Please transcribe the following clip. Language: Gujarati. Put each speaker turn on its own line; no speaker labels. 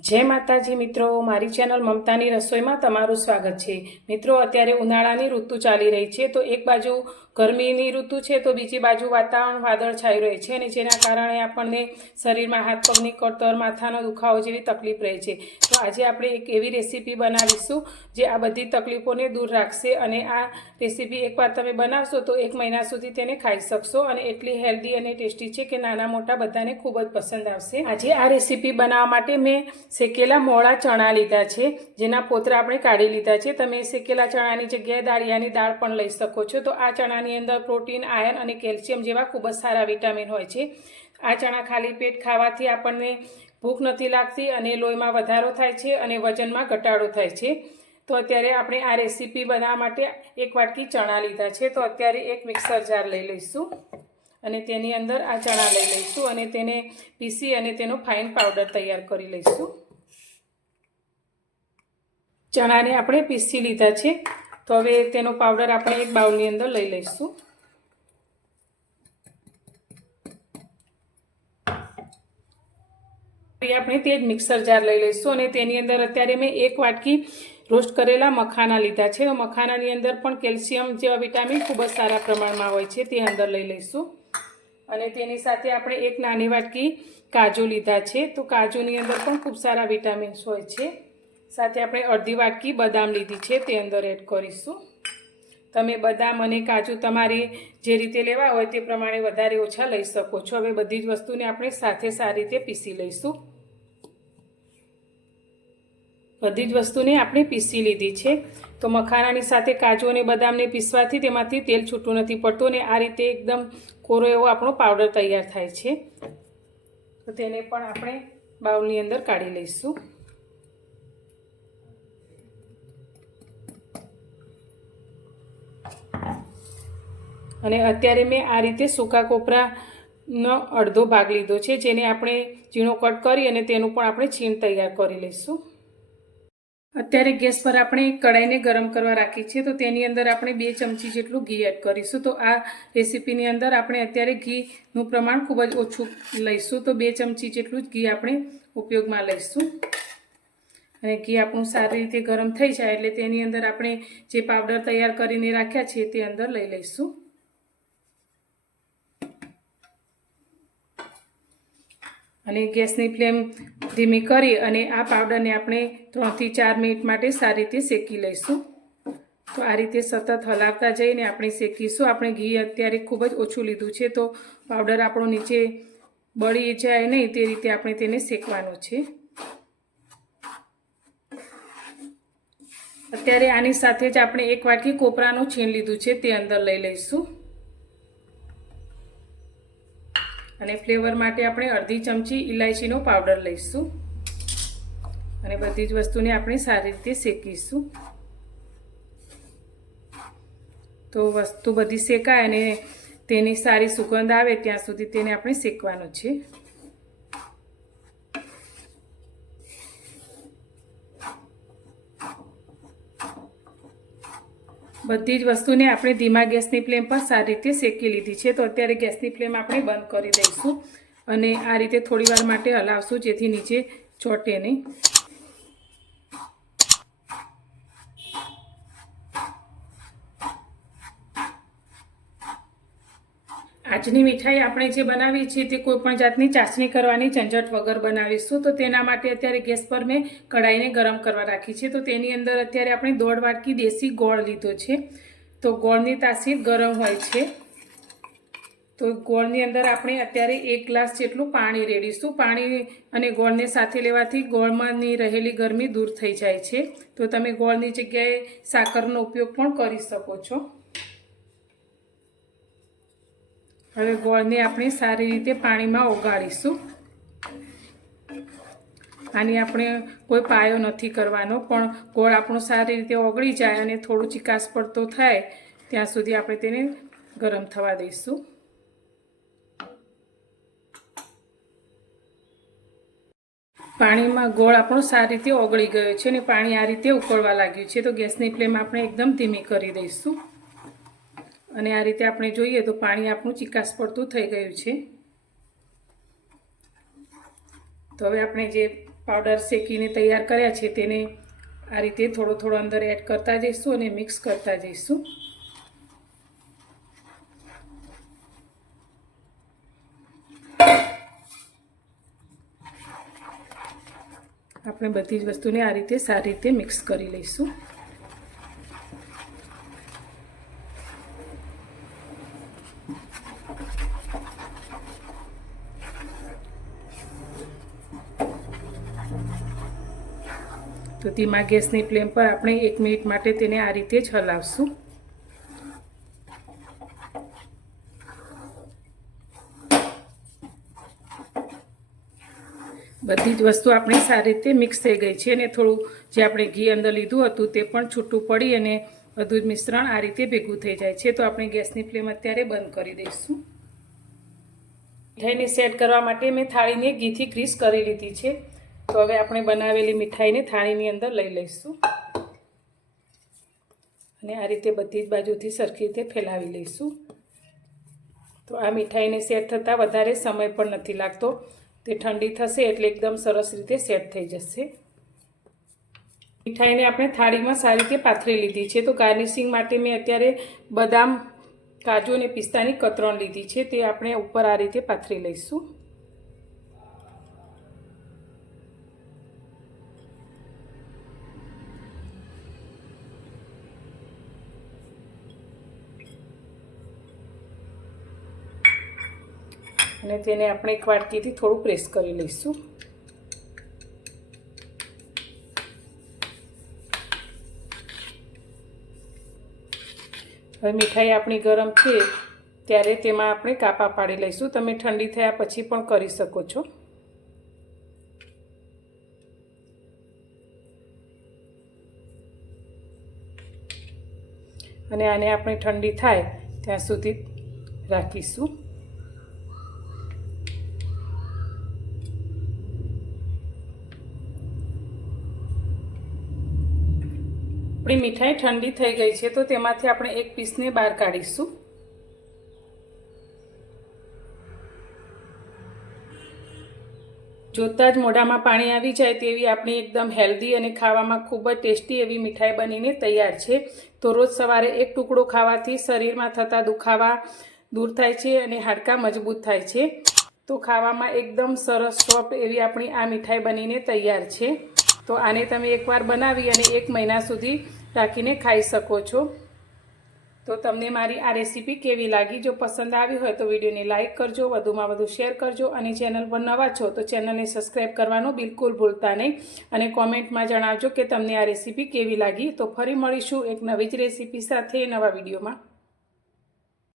જય માતાજી મિત્રો, મારી ચેનલ મમતાની રસોઈમાં તમારું સ્વાગત છે. મિત્રો, અત્યારે ઉનાળાની ઋતુ ચાલી રહી છે, તો એક બાજુ ગરમીની ઋતુ છે તો બીજી બાજુ વાતાવરણ વાદળછાયું રહે છે અને જેના કારણે આપણને શરીરમાં હાથ પગની કળતર માથાનો દુખાવો જેવી તકલીફ રહે છે. તો આજે આપણે એક એવી રેસીપી બનાવીશું જે આ બધી તકલીફોને દૂર રાખશે અને આ રેસીપી એકવાર તમે બનાવશો તો એક મહિના સુધી તેને ખાઈ શકશો અને એટલી હેલ્ધી અને ટેસ્ટી છે કે નાના મોટા બધાને ખૂબ જ પસંદ આવશે. આજે આ રેસીપી બનાવવા માટે મેં શેકેલા મોળા ચણા લીધા છે, જેના પોતરા આપણે કાઢી લીધા છે. તમે શેકેલા ચણાની જગ્યાએ દાળિયાની દાળ પણ લઈ શકો છો. તો આ ચણાની અંદર પ્રોટીન, આયર્ન અને કેલ્શિયમ જેવા ખૂબ જ સારા વિટામિન હોય છે. આ ચણા ખાલી પેટ ખાવાથી આપણને ભૂખ નથી લાગતી અને લોહીમાં વધારો થાય છે અને વજનમાં ઘટાડો થાય છે. તો અત્યારે આપણે આ રેસીપી બનાવવા માટે એક વાટકી ચણા લીધા છે. તો અત્યારે એક મિક્સર જાર લઈ લઈશું અને તેની અંદર આ ચણા લઈ લઈશું અને તેને પીસી અને તેનો ફાઇન પાવડર તૈયાર કરી લઈશું. ચણાને આપણે પીસી લીધા છે. તો હવે તેનો પાવડર આપણે એક બાઉલની અંદર લઈ લઈશું. આપણે તે જ મિક્સર જાર લઈ લઈશું અને તેની અંદર અત્યારે મેં એક વાટકી રોસ્ટ કરેલા મખાના લીધા છે. મખાનાની અંદર પણ કેલ્શિયમ જેવા વિટામિન ખૂબ જ સારા પ્રમાણમાં હોય છે તે અંદર લઈ લઈશું. અને તેની સાથે આપણે એક નાની વાટકી કાજુ લીધા છે. તો કાજુની અંદર પણ ખૂબ સારા વિટામિન્સ હોય છે. સાથે આપણે અડધી વાટકી બદામ લીધી છે, તે અંદર એડ કરીશું. તમે બદામ અને કાજુ તમારે જે રીતે લેવા હોય તે પ્રમાણે વધારે ઓછા લઈ શકો છો. હવે બધી જ વસ્તુને આપણે સાથે સારી રીતે પીસી લઈશું. બધી જ વસ્તુને આપણે પીસી લીધી છે. તો મખાનાની સાથે કાજુ અને બદામને પીસવાથી તેમાંથી તેલ છૂટું નથી પડતું અને આ રીતે એકદમ કોરો એવો આપણો પાવડર તૈયાર થાય છે. તો તેને પણ આપણે બાઉલની અંદર કાઢી લઈશું. અને અત્યારે મેં આ રીતે સૂકા કોપરાનો અડધો ભાગ લીધો છે, જેને આપણે ઝીણો કટ કરી અને તેનું પણ આપણે છીણ તૈયાર કરી લઈશું. અત્યારે ગેસ પર આપણે કઢાઈને ગરમ કરવા રાખી છે, તો તેની અંદર આપણે બે ચમચી જેટલું ઘી એડ કરીશું. તો આ રેસીપીની અંદર આપણે અત્યારે ઘીનું પ્રમાણ ખૂબ જ ઓછું લઈશું. તો બે ચમચી જેટલું જ ઘી આપણે ઉપયોગમાં લઈશું. અને ઘી આપણું સારી રીતે ગરમ થઈ જાય એટલે તેની અંદર આપણે જે પાવડર તૈયાર કરીને રાખ્યા છે, તે અંદર લઈ લઈશું. અને ગેસની ફ્લેમ ધીમી કરી અને આ પાવડરને આપણે ત્રણથી ચાર મિનિટ માટે સારી રીતે શેકી લઈશું. તો આ રીતે સતત હલાવતા જઈને આપણે શેકીશું. આપણે ઘી અત્યારે ખૂબ જ ઓછું લીધું છે, તો પાવડર આપણો નીચે બળી જાય નહીં તે રીતે આપણે તેને શેકવાનું છે. અત્યારે આની સાથે જ આપણે એક વાટકી કોપરાનું છીણ લીધું છે, તે અંદર લઈ લઈશું. અને ફ્લેવર માટે આપણે અડધી ચમચી ઇલાયચીનો પાવડર લઈશું. અને બધી જ વસ્તુને આપણે સારી રીતે શેકીશું. તો વસ્તુ બધી શેકાય અને તેની સારી સુગંધ આવે ત્યાં સુધી તેને આપણે શેકવાનું છે. બધી જ વસ્તુને આપણે ધીમા ગેસની ફ્લેમ પર સારી રીતે શેકી લીધી છે. તો અત્યારે ગેસની ફ્લેમ આપણે બંધ કરી દઈશું અને આ રીતે થોડી વાર માટે હલાવશું જેથી નીચે ચોટે નહીં. આજની મીઠાઈ આપણે જે બનાવી છે તે કોઈ પણ જાતની ચાસણી કરવાની, ઝંઝટ વગર બનાવીશું. તો તેના માટે અત્યારે ગેસ પર મેં કઢાઈને ગરમ કરવા રાખી છે. તો તેની અંદર અત્યારે આપણે દોઢ વાટકી દેશી ગોળ લીધો છે. તો ગોળની તાસીર ગરમ હોય છે. તો ગોળની અંદર આપણે અત્યારે એક ગ્લાસ જેટલું પાણી રેડીશું. પાણી અને ગોળને સાથે લેવાથી ગોળમાંની રહેલી ગરમી દૂર થઈ જાય છે. તો તમે ગોળની જગ્યાએ સાકરનો ઉપયોગ પણ કરી શકો છો. હવે ગોળને આપણે સારી રીતે પાણીમાં ઓગાળીશું. આની આપણે કોઈ પાયો નથી કરવાનો, પણ ગોળ આપણો સારી રીતે ઓગળી જાય અને થોડું ચિકાસ પડતો થાય, ત્યાં સુધી આપણે તેને ગરમ થવા દઈશું. પાણીમાં ગોળ આપણો સારી રીતે ઓગળી ગયો છે અને પાણી આ રીતે ઉકળવા લાગ્યું છે, તો ગેસની ફ્લેમ આપણે એકદમ ધીમી કરી દઈશું. અને આ રીતે આપણે જોઈએ તો પાણી આપણું ચિકાસ પડતું થઈ ગયું છે. તો હવે આપણે જે પાવડર શેકીને તૈયાર કર્યા છે તેને આ રીતે થોડો થોડો અંદર એડ કરતા જઈશું અને મિક્સ કરતા જઈશું. આપણે બધી જ વસ્તુને આ રીતે સારી રીતે મિક્સ કરી લઈશું. તો ધીમા ગેસની ફ્લેમ પર આપણે એક મિનિટ માટે તેને આ રીતે જ હલાવશું. બધી જ વસ્તુ આપણી સારી રીતે મિક્સ થઈ ગઈ છે અને થોડું જે આપણે ઘી અંદર લીધું હતું તે પણ છૂટું પડી અને બધું જ મિશ્રણ આ રીતે ભેગું થઈ જાય છે. તો આપણે ગેસની ફ્લેમ અત્યારે બંધ કરી દઈશું. મીઠાઈને સેટ કરવા માટે મેં થાળીને ઘીથી ગ્રીસ કરી લીધી છે. તો હવે આપણે બનાવેલી મીઠાઈને થાળીની અંદર લઈ લઈશું. અને આ રીતે બધી જ બાજુથી સરખી રીતે ફેલાવી લઈશું. તો આ મીઠાઈને સેટ થતાં વધારે સમય પણ નથી લાગતો. તે ઠંડી થશે એટલે એકદમ સરસ રીતે સેટ થઈ જશે. મીઠાઈને આપણે થાળીમાં સારી રીતે પાથરી લીધી છે. તો ગાર્નિશિંગ માટે મેં અત્યારે બદામ, કાજુ અને પિસ્તાની કતરણ લીધી છે. તે આપણે ઉપર આ રીતે પાથરી લઈશું. અને તેને આપણે એક વાટકીથી થોડું પ્રેસ કરી લઈશું. હવે મીઠાઈ આપણી ગરમ છે, ત્યારે તેમાં આપણે કાપા પાડી લઈશું. તમે ઠંડી થયા પછી પણ કરી શકો છો. અને આને આપણે ઠંડી થાય ત્યાં સુધી રાખીશું. આપણી મીઠાઈ ઠંડી થઈ ગઈ છે, તો તેમાંથી આપણે એક પીસને બહાર કાઢીશું. જોતાં જ મોઢામાં પાણી આવી જાય તેવી આપણી એકદમ હેલ્ધી અને ખાવામાં ખૂબ જ ટેસ્ટી એવી મીઠાઈ બનીને તૈયાર છે. તો રોજ સવારે એક ટુકડો ખાવાથી શરીરમાં થતા દુખાવા દૂર થાય છે અને હાડકાં મજબૂત થાય છે. તો ખાવામાં એકદમ સરસ સોફ્ટ એવી આપણી આ મીઠાઈ બનીને તૈયાર છે. તો આને તમે એકવાર બનાવી અને એક મહિના સુધી રાખીને ખાઈ શકો છો. તો તમને મારી આ રેસીપી કેવી લાગી? જો પસંદ આવી હોય તો વિડીયોને લાઇક કરજો, વધુમાં વધુ શેર કરજો અને ચેનલ પર નવા છો તો ચેનલને સબસ્ક્રાઈબ કરવાનું બિલકુલ ભૂલતા નહીં. અને કોમેન્ટમાં જણાવજો કે તમને આ રેસીપી કેવી લાગી? તો ફરી મળીશું એક નવી જ રેસીપી સાથે નવા વિડીયોમાં.